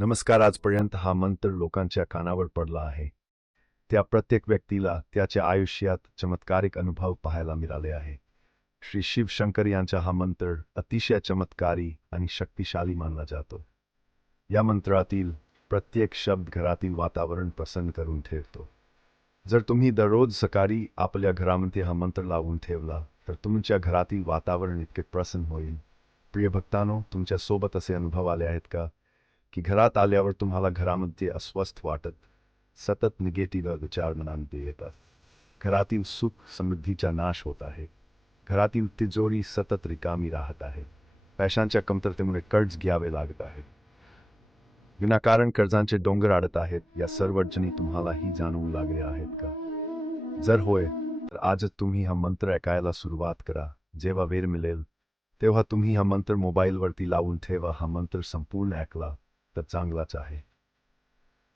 नमस्कार. आजपर्यंत हा मंत्र लोकांच्या कानावर पडला आहे. त्या प्रत्येक व्यक्तीला त्याच्या आयुष्यात चमत्कारिक अनुभव पाहायला मिळाले आहे. श्री शिवशंकर यांचा हा मंत्र अतिशय चमत्कारी आणि शक्तिशाली मानला जातो. या मंत्रातील प्रत्येक शब्द घरातील वातावरण प्रसन्न करून ठेवतो. जर तुम्ही दररोज सकाळी आपल्या घरामध्ये हा मंत्र लावून ठेवला तर तुमच्या घरातील वातावरण इतके प्रसन्न होईल. प्रिय भक्तांनो, तुमच्या सोबत असे अनुभव आले आहेत का की घरात आल्यावर तुम्हाला घरामध्ये अस्वस्थ वाटत, सतत निगेटिव्ह विचार मनामध्ये येतात, घरातील सुख समृद्धीचा नाश होत आहे, घरातील तिजोरी सतत रिकामी राहत आहे, पैशांच्या कमतरतेमुळे कर्ज घ्यावे लागत आहे, विनाकारण कर्जांचे डोंगर आडत आहेत, या सर्व अडचणी तुम्हालाही जाणवू लागल्या आहेत का? जर होय तर आजच तुम्ही हा मंत्र ऐकायला सुरुवात करा. जेव्हा वेळ मिळेल तेव्हा तुम्ही हा मंत्र मोबाईलवरती लावून ठेवा. हा मंत्र संपूर्ण ऐकला तर चांगलाच आहे,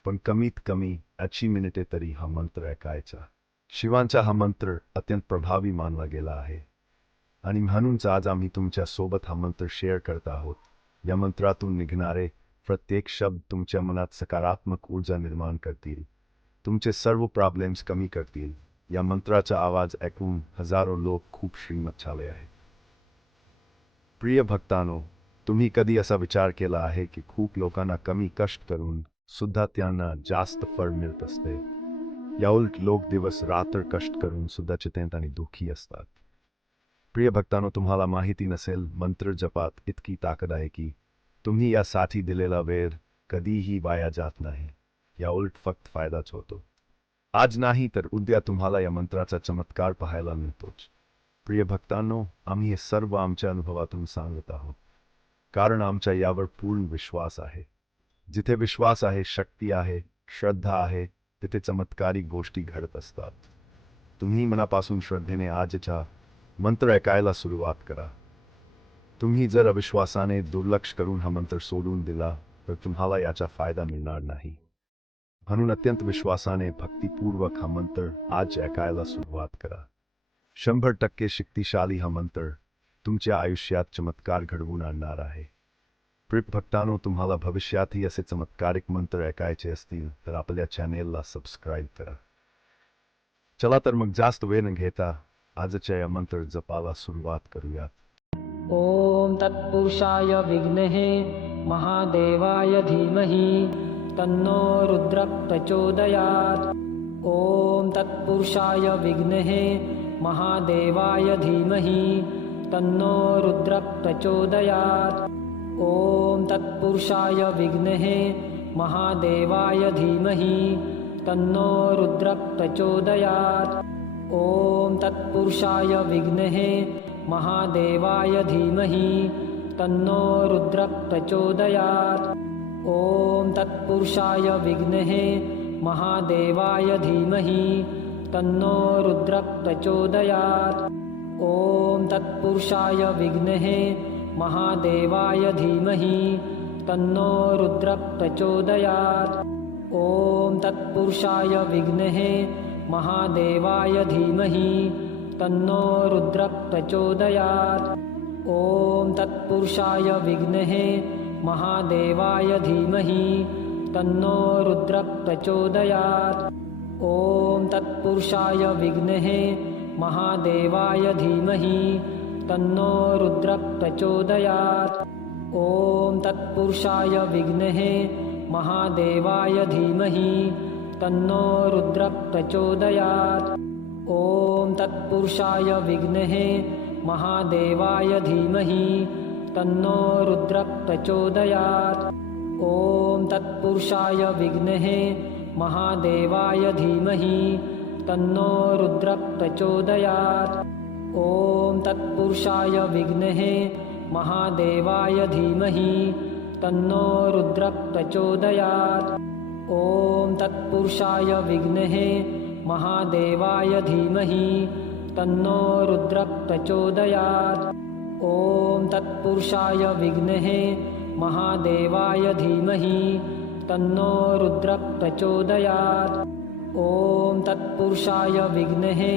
पण कमीत कमी 80 मिनिटे तरी हा मंत्र ऐकायचा. शिवांचा हा मंत्र अत्यंत प्रभावी मानला गेला आहे आणि म्हणूनच आज आम्ही तुमच्या सोबत हा मंत्र शेअर करत आहोत. या मंत्रातून निघणारे प्रत्येक शब्द तुमच्या मनात सकारात्मक ऊर्जा निर्माण करतील, तुमचे सर्व प्रॉब्लेम्स कमी करतील. या मंत्राचा आवाज ऐकून हजारो लोक खूप श्रीमंत झाले आहेत. प्रिय भक्तांनो, तुम्ही कधी असा विचार केला आहे की खूप लोकांना कमी कष्ट करून सुद्धा त्यांना जास्त फळ मिळत असते? याउलट लोक दिवस रात्र कष्ट करून सुद्धा चिंतित आणि दुःखी असतात. प्रिय भक्तांनो, तुम्हाला माहिती नसेल, मंत्र जपात इतकी ताकद आहे की तुम्ही यासाठी दिलेला वेळ कधीही वाया जात नाही. याउलट फक्त फायदाच होतो. आज नाही तर उद्या तुम्हाला या मंत्राचा चमत्कार पाहायला मिळतोच. प्रिय भक्तांनो, आम्ही हे सर्व आमच्या अनुभवातून सांगत आहोत, कारण आमचा यावर पूर्ण विश्वास आहे. जिथे विश्वास आहे, शक्ती आहे, श्रद्धा आहे, तिथे चमत्कारिक गोष्टी घडत असतात. तुम्ही मनापासून श्रद्धेने आजचा मंत्र ऐकायला सुरुवात करा. तुम्ही जर अविश्वासाने दुर्लक्ष करून हा मंत्र सोडून दिला तर तुम्हाला याचा फायदा मिळणार नाही. म्हणून अत्यंत विश्वासाने, भक्तिपूर्वक हा मंत्र आज ऐकायला सुरुवात करा. 100% शक्तिशाली हा मंत्र तुमच्या आयुष्यात चमत्कार घडवून आणणार आहे. प्रिय भक्तांनो, तुम्हाला भविष्यातही असे चमत्कारिक मंत्र ऐकायचे असतील तर आपल्या चॅनेलला सबस्क्राईब करा. चला तर मग जास्त वेळ न घेता आजच्या या मंत्र जपाला सुरुवात करूया. ॐ तत्पुरुषाय विद्महे महादेवाय धीमहि तन्नो रुद्रः प्रचोदयात्। ॐ तत्पुरुषाय विद्महे महादेवाय धीमहि तन्नो रुद्रः प्रचोदयात्। ॐ तत्पुरुषाय विद्महे महादेवाय धीमहि तन्नो रुद्रः प्रचोदयात्। ॐ तत्पुरुषाय विद्महे महादेवाय धीमहि तन्नो रुद्रः प्रचोदयात्। ॐ तत्पुरुषाय विद्महे महादेवाय धीमहि तन्नो रुद्रः प्रचोदयात्। ॐ तत्पुरुषाय विद्महे महादेवाय धीमहि तन्नो रुद्रः प्रचोदयात्। ॐ तत्पुरुषाय विद्महे महादेवाय धीमहि तन्नो रुद्रः प्रचोदयात्। ॐ तत्पुरुषाय विद्महे महादेवाय धीमहि तन्नो रुद्रः प्रचोदयात्। ॐ तत्पुरुषाय विद्महे महादेवाय धीमहि तन्नो रुद्रः प्रचोदयात्। ॐ तत्पुरुषाय विद्महे महादेवाय धीमहि तन्नो रुद्रः प्रचोदयात्। ॐ तत्पुरुषाय विद्महे महादेवाय धीमहि तन्नो रुद्रः प्रचोदयात्। ॐ तत्पुरुषाय विद्महे महादेवाय धीमहि तन्नो रुद्रः प्रचोदयात्। ॐ तत्पुरुषाय विद्महे महादेवाय धीमहि तन्नो रुद्रः प्रचोदयात्। ॐ तत्पुरुषाय विद्महे महादेवाय धीमहि तन्नो रुद्रः प्रचोदयात्। ॐ तत्पुरुषाय विद्महे महादेवाय धीमहि तन्नो रुद्रः प्रचोदयात्। ॐ तत्पुरुषाय विद्महे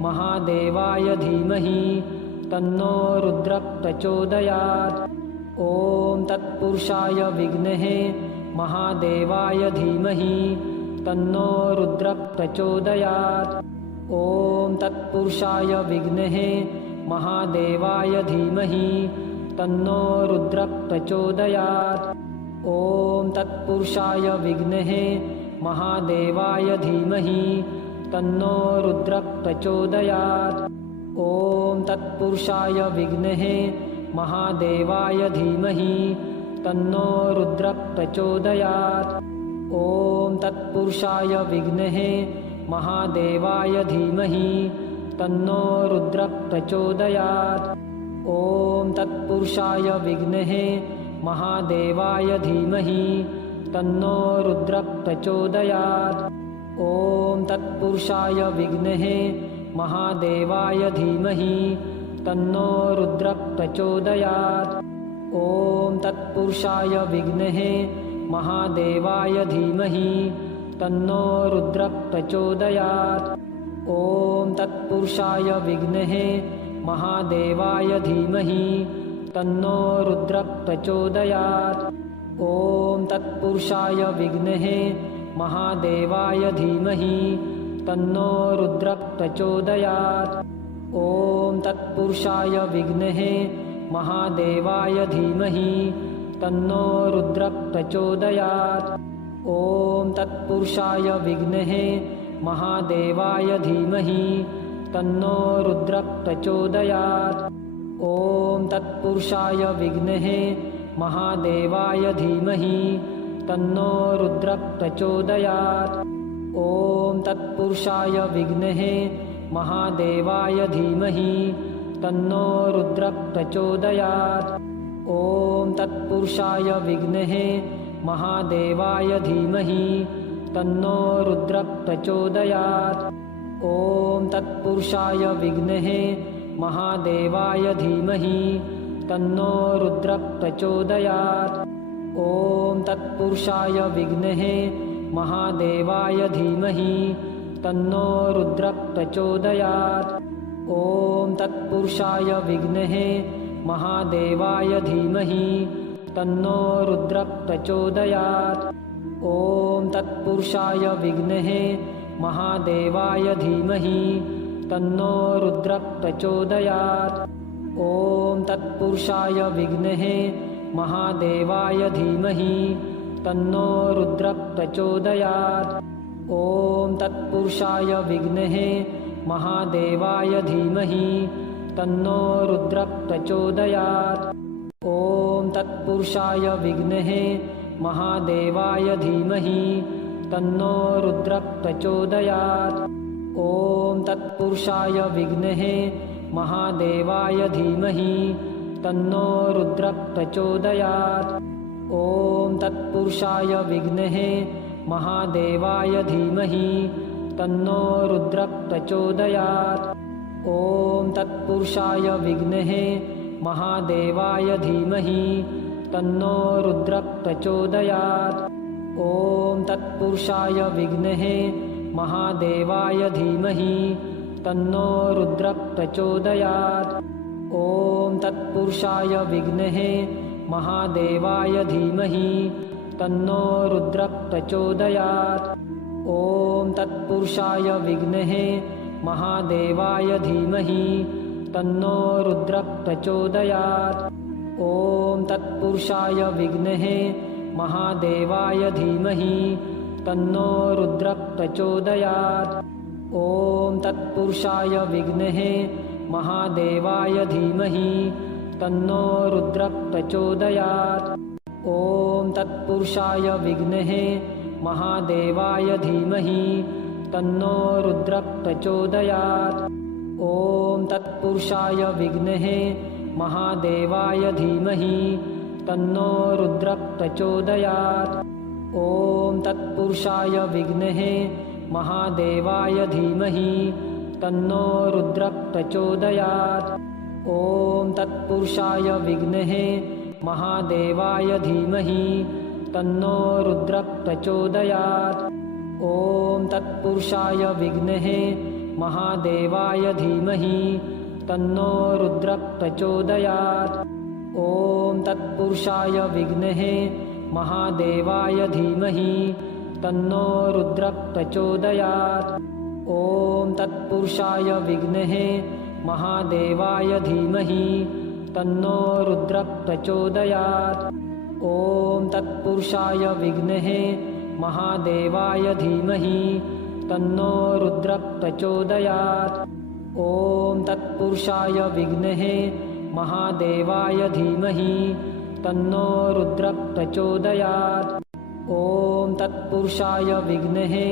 महादेवाय धीमहि तन्नो रुद्रः प्रचोदयात्। ॐ तत्पुरुषाय विद्महे महादेवाय धीमहि तन्नो रुद्रः प्रचोदयात्। ॐ तत्पुरुषाय विद्महे महादेवाय धीमहि तन्नो रुद्रः प्रचोदयात्। ॐ तत्पुरुषाय विद्महे महादेवाय धीमहि तन्नो रुद्रः प्रचोदयात्। ॐ तत्पुरुषाय विद्महे महादेवाय धीमहि तन्नो रुद्रः प्रचोदयात्। ॐ तत्पुरुषाय विद्महे महादेवाय धीमहि तन्नो रुद्रः प्रचोदयात्। ॐ तत्पुरुषाय विद्महे महादेवाय धीमहि तन्नो रुद्रः प्रचोदयात्। ॐ तत्पुरुषाय विद्महे महादेवाय धीमहि तन्नो रुद्रः प्रचोदयात्। ॐ तत्पुरुषाय विद्महे महादेवाय धीमहि तन्नो रुद्रः प्रचोदयात्। ॐ तत्पुरुषाय विद्महे महादेवाय धीमहि तन्नो रुद्रः प्रचोदयात्। ॐ तत्पुरुषाय विद्महे महादेवाय धीमहि तन्नो रुद्रः प्रचोदयात्। ॐ तत्पुरुषाय विद्महे महादेवाय धीमहि तन्नो रुद्रः प्रचोदयात्। ॐ तत्पुरुषाय विद्महे महादेवाय धीमहि तन्नो रुद्रः प्रचोदयात्। ॐ तत्पुरुषाय विद्महे महादेवाय धीमहि तन्नो रुद्रः प्रचोदयात्। ॐ तत्पुरुषाय विद्महे महादेवाय धीमहि तन्नो रुद्रः प्रचोदयात्। ॐ तत्पुरुषाय विद्महे महादेवाय धीमहि तन्नो रुद्रः प्रचोदयात्। ॐ तत्पुरुषाय विद्महे महादेवाय धीमहि तन्नो रुद्रः प्रचोदयात्। ॐ तत्पुरुषाय विद्महे महादेवाय धीमहि तन्नो रुद्रः प्रचोदयात्। ॐ तत्पुरुषाय विद्महे महादेवाय धीमहि तन्नो रुद्रः प्रचोदयात्। ॐ तत्पुरुषाय विद्महे महादेवाय धीमहि तन्नो रुद्रः प्रचोदयात्। ॐ तत्पुरुषाय विद्महे महादेवाय धीमहि तन्नो रुद्रः प्रचोदयात्। ॐ तत्पुरुषाय विद्महे महादेवाय धीमहि तन्नो रुद्रः प्रचोदयात्। ॐ तत्पुरुषाय विद्महे महादेवाय धीमहि तन्नो रुद्रः प्रचोदयात्। ॐ तत्पुरुषाय विद्महे महादेवाय धीमहि तन्नो रुद्रः प्रचोदयात्। ॐ तत्पुरुषाय विद्महे महादेवाय धीमहि तन्नो रुद्रः प्रचोदयात्। ॐ तत्पुरुषाय विद्महे महादेवाय धीमहि तन्नो रुद्रः प्रचोदयात्। ॐ तत्पुरुषाय विद्महे महादेवाय धीमहि तन्नो रुद्रः प्रचोदयात्। ॐ तत्पुरुषाय विद्महे महादेवाय धीमहि तन्नो रुद्रः प्रचोदयात्। ॐ तत्पुरुषाय विद्महे महादेवाय धीमहि तन्नो रुद्रः प्रचोदयात्। ॐ तत्पुरुषाय विद्महे महादेवाय धीमहि तन्नो रुद्रः प्रचोदयात्। ॐ तत्पुरुषाय विद्महे महादेवाय धीमहि तन्नो रुद्रः प्रचोदयात्। ॐ तत्पुरुषाय विद्महे महादेवाय धीमहि तन्नो रुद्रः प्रचोदयात्। ॐ तत्पुरुषाय विद्महे महादेवाय धीमहि तन्नो रुद्रः प्रचोदयात्। ॐ तत्पुरुषाय विद्महे महादेवाय धीमहि तन्नो रुद्रः प्रचोदयात्। ॐ तत्पुरुषाय विद्महे महादेवाय धीमहि तन्नो रुद्रः प्रचोदयात्। ॐ तत्पुरुषाय विद्महे महादेवाय धीमहि तन्नो रुद्रः प्रचोदयात्। ॐ तत्पुरुषाय विद्महे महादेवाय धीमहि तन्नो रुद्रः प्रचोदयात्। ॐ तत्पुरुषाय विद्महे महादेवाय धीमहि तन्नो रुद्रः प्रचोदयात्। ॐ तत्पुरुषाय विद्महे महादेवाय धीमहि तन्नो रुद्रः प्रचोदयात्। ॐ तत्पुरुषाय विद्महे महादेवाय धीमहि तन्नो रुद्रः प्रचोदयात्। ॐ तत्पुरुषाय विद्महे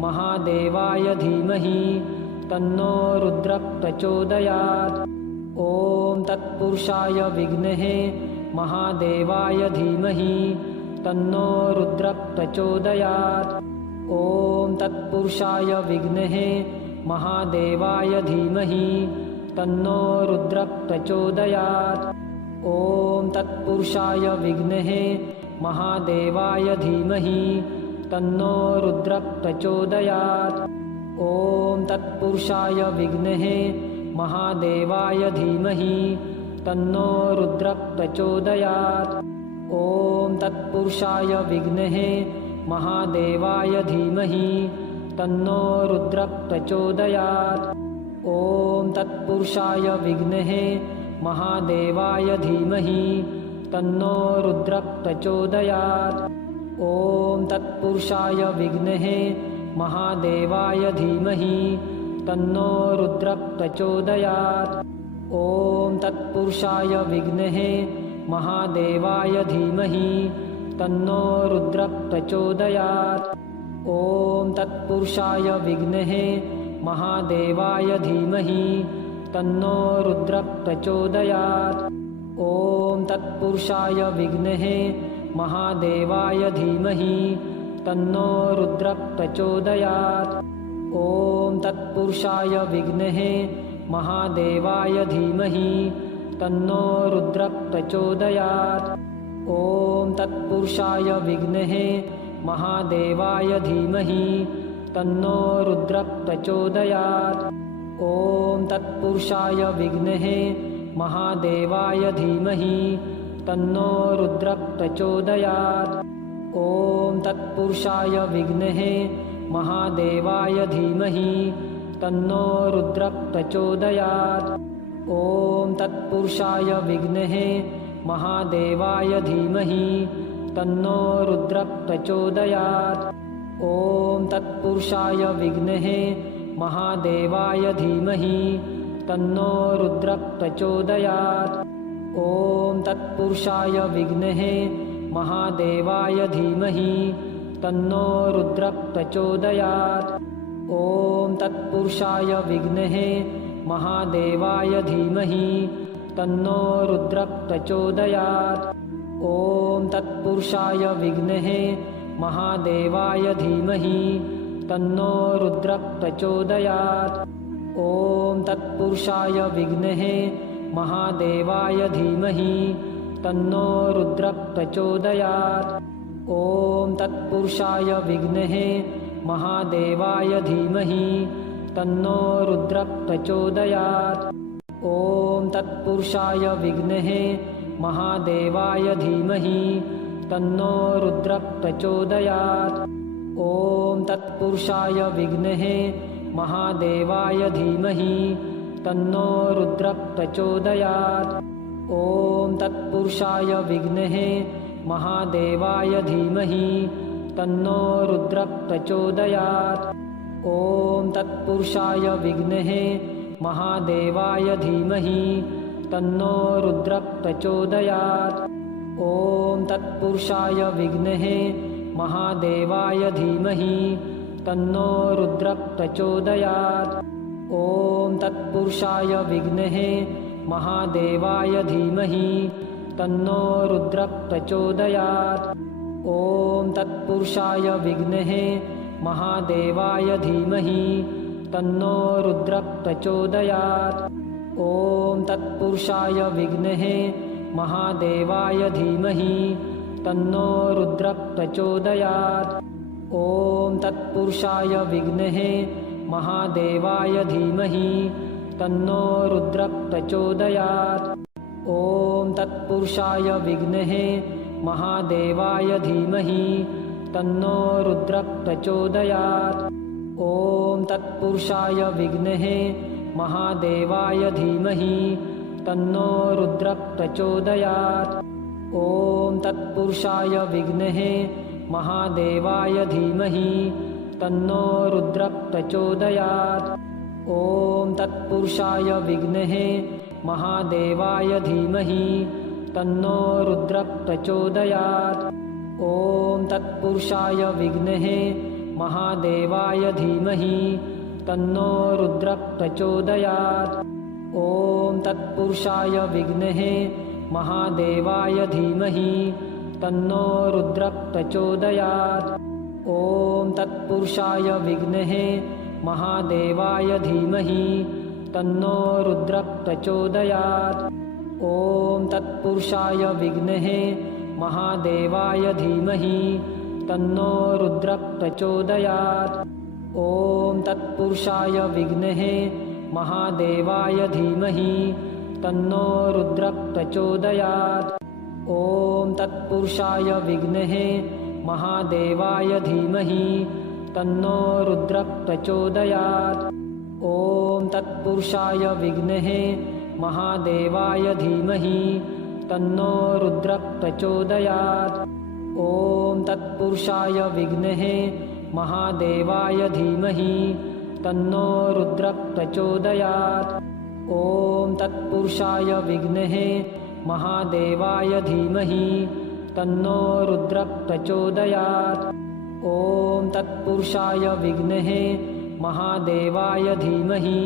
महादेवाय धीमहि तन्नो रुद्रः प्रचोदयात्। ॐ तत्पुरुषाय विद्महे महादेवाय धीमहि तन्नो रुद्रः प्रचोदयात्। ॐ तत्पुरुषाय विद्महे महादेवाय धीमहि तन्नो रुद्रः प्रचोदयात्। ॐ तत्पुरुषाय विद्महे महादेवाय धीमहि तन्नो रुद्रः प्रचोदयात्। ॐ तत्पुरुषाय विद्महे महादेवाय धीमहि तन्नो रुद्रः प्रचोदयात्। ॐ तत्पुरुषाय विद्महे महादेवाय धीमहि तन्नो रुद्रः प्रचोदयात्। ॐ तत्पुरुषाय विद्महे महादेवाय धीमहि तन्नो रुद्रः प्रचोदयात्। ॐ तत्पुरुषाय विद्महे महादेवाय धीमहि तन्नो रुद्रः प्रचोदयात्। ॐ तत्पुरुषाय विद्महे महादेवाय धीमहि तन्नो रुद्रः प्रचोदयात्। ॐ तत्पुरुषाय विद्महे महादेवाय धीमहि तन्नो रुद्रः प्रचोदयात्। ॐ तत्पुरुषाय विद्महे महादेवाय धीमहि तन्नो रुद्रः प्रचोदयात्। ॐ तत्पुरुषाय विद्महे महादेवाय धीमहि तन्नो रुद्रः प्रचोदयात्। ॐ तत्पुरुषाय विद्महे महादेवाय धीमहि तन्नो रुद्रः प्रचोदयात्। ॐ तत्पुरुषाय विद्महे महादेवाय धीमहि तन्नो रुद्रः प्रचोदयात्। ॐ तत्पुरुषाय विद्महे महादेवाय धीमहि तन्नो रुद्रः प्रचोदयात्। ॐ तत्पुरुषाय विद्महे महादेवाय धीमहि तन्नो रुद्रः प्रचोदयात्। ॐ तत्पुरुषाय विद्महे महादेवाय धीमहि तन्नो रुद्रः प्रचोदयात्। ॐ तत्पुरुषाय विद्महे महादेवाय धीमहि तन्नो रुद्रः प्रचोदयात्। ॐ तत्पुरुषाय विद्महे महादेवाय धीमहि तन्नो रुद्रः प्रचोदयात्। ॐ तत्पुरुषाय विद्महे महादेवाय धीमहि तन्नो रुद्रः प्रचोदयात्। ॐ तत्पुरुषाय विद्महे महादेवाय धीमहि तन्नो रुद्रः प्रचोदयात्। ॐ तत्पुरुषाय विद्महे महादेवाय धीमहि तन्नो रुद्रः प्रचोदयात्। ॐ तत्पुरुषाय विद्महे महादेवाय धीमहि तन्नो रुद्रः प्रचोदयात्। ॐ तत्पुरुषाय विद्महे महादेवाय धीमहि तन्नो रुद्रः प्रचोदयात्। ॐ तत्पुरुषाय विद्महे महादेवाय धीमहि तन्नो रुद्रः प्रचोदयात्। ॐ तत्पुरुषाय विद्महे महादेवाय धीमहि तन्नो रुद्रः प्रचोदयात्। ॐ तत्पुरुषाय विद्महे महादेवाय धीमहि तन्नो रुद्रः प्रचोदयात्। ॐ तत्पुरुषाय विद्महे महादेवाय धीमहि तन्नो रुद्रः प्रचोदयात्। ॐ तत्पुरुषाय विद्महे महादेवाय धीमहि तन्नो रुद्रः प्रचोदयात्। ॐ तत्पुरुषाय विद्महे महादेवाय धीमहि तन्नो रुद्रः प्रचोदयात्। ॐ तत्पुरुषाय विद्महे महादेवाय धीमहि तन्नो रुद्रः प्रचोदयात्। ॐ तत्पुरुषाय विद्महे महादेवाय धीमहि तन्नो रुद्रः प्रचोदयात्। ॐ तत्पुरुषाय विद्महे महादेवाय धीमहि तन्नो रुद्रः प्रचोदयात्। ॐ तत्पुरुषाय विद्महे महादेवाय धीमहि तन्नो रुद्रः प्रचोदयात्। ॐ तत्पुरुषाय विद्महे महादेवाय धीमहि तन्नो रुद्रः प्रचोदयात्। ॐ तत्पुरुषाय विद्महे महादेवाय धीमहि तन्नो रुद्रः प्रचोदयात्। ॐ तत्पुरुषाय विद्महे महादेवाय धीमहि तन्नो रुद्रः प्रचोदयात्। ॐ तत्पुरुषाय विद्महे महादेवाय धीमहि तन्नो रुद्रः प्रचोदयात्। ॐ तत्पुरुषाय विद्महे महादेवाय धीमहि तन्नो रुद्रः प्रचोदयात्। ॐ तत्पुरुषाय विद्महे महादेवाय धीमहि तन्नो रुद्रः प्रचोदयात्। ॐ तत्पुरुषाय विद्महे महादेवाय धीमहि तन्नो रुद्रः प्रचोदयात्। ॐ तत्पुरुषाय विद्महे महादेवाय धीमहि तन्नो रुद्रः प्रचोदयात्। ॐ तत्पुरुषाय विद्महे महादेवाय धीमहि तन्नो रुद्रः प्रचोदयात्। ॐ तत्पुरुषाय विद्महे महादेवाय धीमहि तन्नो रुद्रः प्रचोदयात्। ॐ तत्पुरुषाय विद्महे महादेवाय धीमहि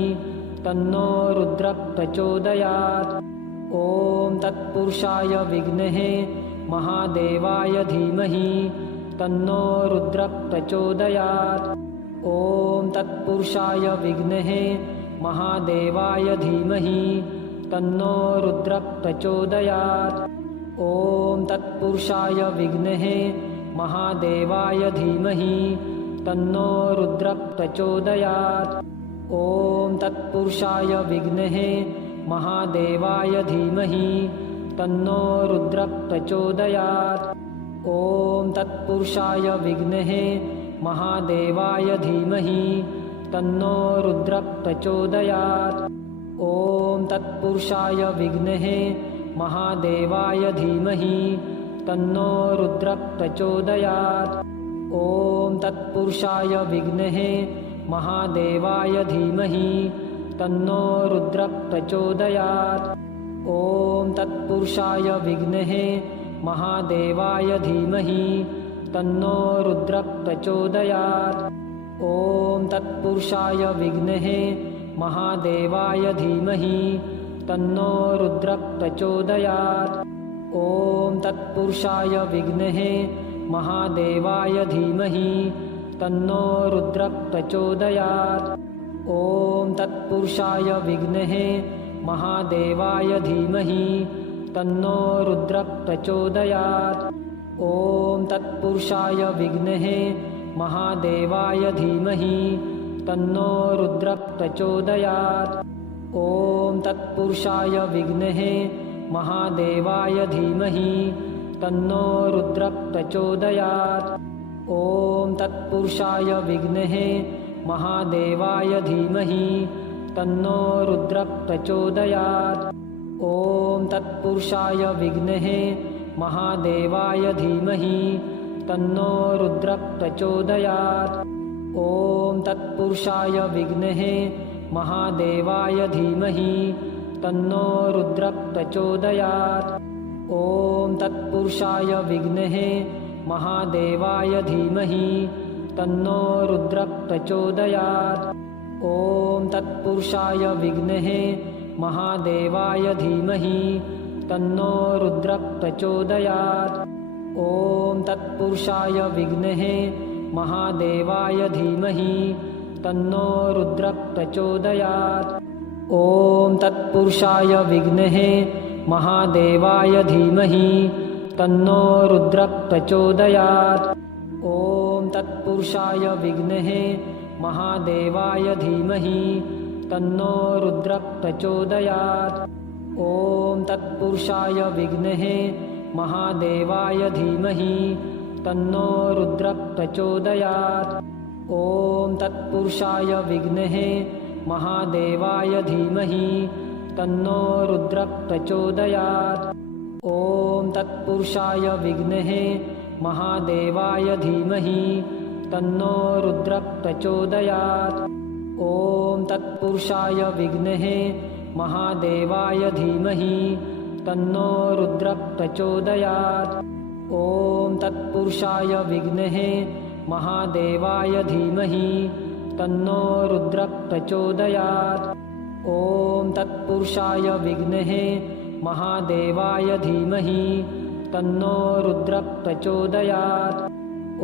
तन्नो रुद्रः प्रचोदयात्। ॐ तत्पुरुषाय विद्महे महादेवाय धीमहि तन्नो रुद्रः प्रचोदयात्। ॐ तत्पुरुषाय विद्महे महादेवाय धीमहि तन्नो रुद्रः प्रचोदयात्। ॐ तत्पुरुषाय विद्महे महादेवाय धीमहि तन्नो रुद्रः प्रचोदयात्। ॐ तत्पुरुषाय विद्महे महादेवाय धीमहि तन्नो रुद्रः प्रचोदयात्। ॐ तत्पुरुषाय विद्महे महादेवाय धीमहि तन्नो रुद्रः प्रचोदयात्। ॐ तत्पुरुषाय विद्महे महादेवाय धीमहि तन्नो रुद्रः प्रचोदयात्। ॐ तत्पुरुषाय विद्महे महादेवाय धीमहि तन्नो रुद्रः प्रचोदयात्। ॐ तत्पुरुषाय विद्महे महादेवाय धीमहि तन्नो रुद्रः प्रचोदयात्। ॐ तत्पुरुषाय विद्महे महादेवाय धीमहि तन्नो रुद्रः प्रचोदयात्। ॐ तत्पुरुषाय विद्महे महादेवाय धीमहि तन्नो रुद्रः प्रचोदयात्। ॐ तत्पुरुषाय विद्महे महादेवाय धीमहि तन्नो रुद्रः प्रचोदयात्। ॐ तत्पुरुषाय विद्महे महादेवाय धीमहि तन्नो रुद्रः प्रचोदयात्। ॐ तत्पुरुषाय विद्महे महादेवाय धीमहि तन्नो रुद्रः प्रचोदयात्। ॐ तत्पुरुषाय विद्महे महादेवाय धीमहि तन्नो रुद्रः प्रचोदयात्। ॐ तत्पुरुषाय विद्महे महादेवाय धीमहि तन्नो रुद्रः प्रचोदयात्। ॐ तत्पुरुषाय विद्महे महादेवाय धीमहि तन्नो रुद्रः प्रचोदयात्। ॐ तत्पुरुषाय विद्महे महादेवाय धीमहि तन्नो रुद्रः प्रचोदयात्। ॐ तत्पुरुषाय विद्महे महादेवाय धीमहि तन्नो रुद्रः प्रचोदयात्। ॐ तत्पुरुषाय विद्महे महादेवाय धीमहि तन्नो रुद्रः प्रचोदयात्। ॐ तत्पुरुषाय विद्महे महादेवाय धीमहि तन्नो रुद्रः प्रचोदयात्। ॐ तत्पुरुषाय विद्महे महादेवाय धीमहि तन्नो रुद्रः प्रचोदयात्। ॐ तत्पुरुषाय विद्महे महादेवाय धीमहि तन्नो रुद्रः प्रचोदयात्। ॐ तत्पुरुषाय विद्महे महादेवाय धीमहि तन्नो रुद्रः प्रचोदयात्। ॐ तत्पुरुषाय विद्महे महादेवाय धीमहि तन्नो रुद्रः प्रचोदयात्। ॐ तत्पुरुषाय विद्महे महादेवाय धीमहि तन्नो रुद्रः प्रचोदयात्। ॐ तत्पुरुषाय विद्महे महादेवाय धीमहि तन्नो रुद्रः प्रचोदयात्। ॐ तत्पुरुषाय विद्महे महादेवाय धीमहि तन्नो रुद्रः प्रचोदयात्।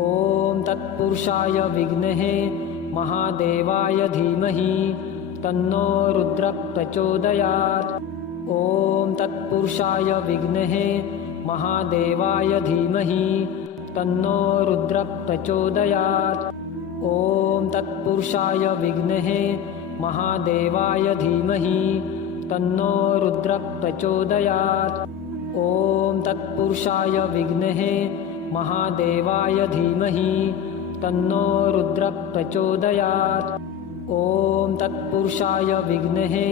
ॐ तत्पुरुषाय विद्महे महादेवाय धीमहि तन्नो रुद्रः प्रचोदयात्। ॐ तत्पुरुषाय विद्महे महादेवाय धीमहि तन्नो रुद्रः प्रचोदयात्। ॐ तत्पुरुषाय विद्महे महादेवाय धीमहि तन्नो रुद्रः प्रचोदयात्। ॐ तत्पुरुषाय विद्महे महादेवाय धीमहि तन्नो रुद्रः प्रचोदयात्। ॐ तत्पुरुषाय विद्महे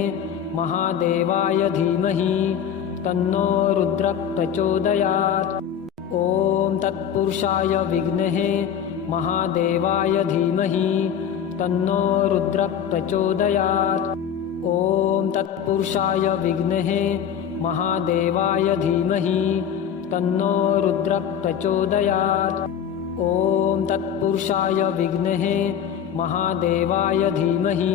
महादेवाय धीमहि तन्नो रुद्रः प्रचोदयात्। ॐ तत्पुरुषाय विद्महे महादेवाय धीमहि तन्नो रुद्रः प्रचोदयात्। ॐ तत्पुरुषाय विद्महे महादेवाय धीमहि तन्नो रुद्रः प्रचोदयात्। ॐ तत्पुरुषाय विद्महे महादेवाय धीमहि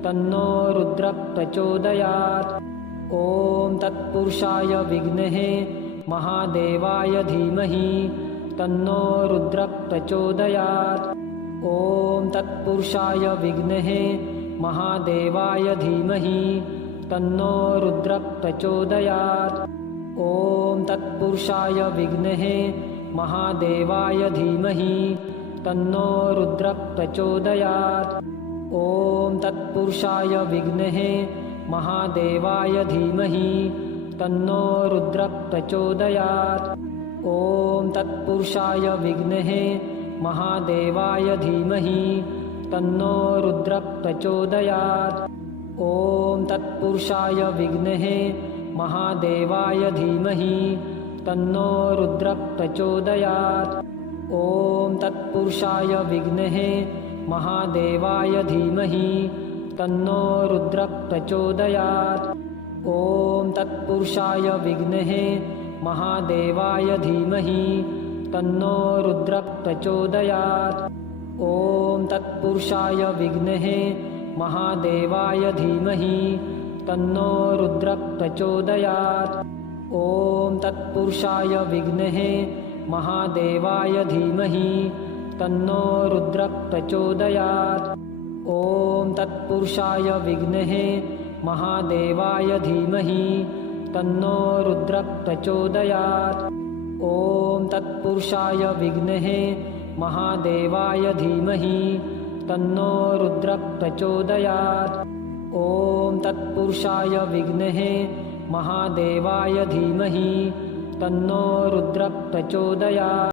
तन्नो रुद्रः प्रचोदयात्। ॐ तत्पुरुषाय विद्महे महादेवाय धीमहि तन्नो रुद्रः प्रचोदयात्। ॐ तत्पुरुषाय विद्महे महादेवाय धीमहि तन्नो रुद्रः प्रचोदयात्। ॐ तत्पुरुषाय विद्महे महादेवाय धीमहि तन्नो रुद्रः प्रचोदयात्। ॐ तत्पुरुषाय विद्महे महादेवाय धीमहि तन्नो रुद्रः प्रचोदयात्। ॐ तत्पुरुषाय विद्महे महादेवाय धीमहि तन्नो रुद्रः प्रचोदयात्। ॐ तत्पुरुषाय विद्महे महादेवाय धीमहि तन्नो रुद्रः प्रचोदयात्। ॐ तत्पुरुषाय विद्महे महादेवाय धीमहि तन्नो रुद्रः प्रचोदयात्। ॐ तत्पुरुषाय विद्महे महादेवाय धीमहि तन्नो रुद्रः प्रचोदयात्। ॐ तत्पुरुषाय विद्महे महादेवाय धीमहि तन्नो रुद्रः प्रचोदयात्। ॐ तत्पुरुषाय विद्महे महादेवाय धीमहि तन्नो रुद्रः प्रचोदयात्। ॐ तत्पुरुषाय विद्महे महादेवाय धीमहि तन्नो रुद्रः प्रचोदयात्। ॐ तत्पुरुषाय विद्महे महादेवाय धीमहि तन्नो रुद्रः प्रचोदयात्। ॐ तत्पुरुषाय विद्महे महादेवाय धीमहि तन्नो रुद्रः प्रचोदयात्।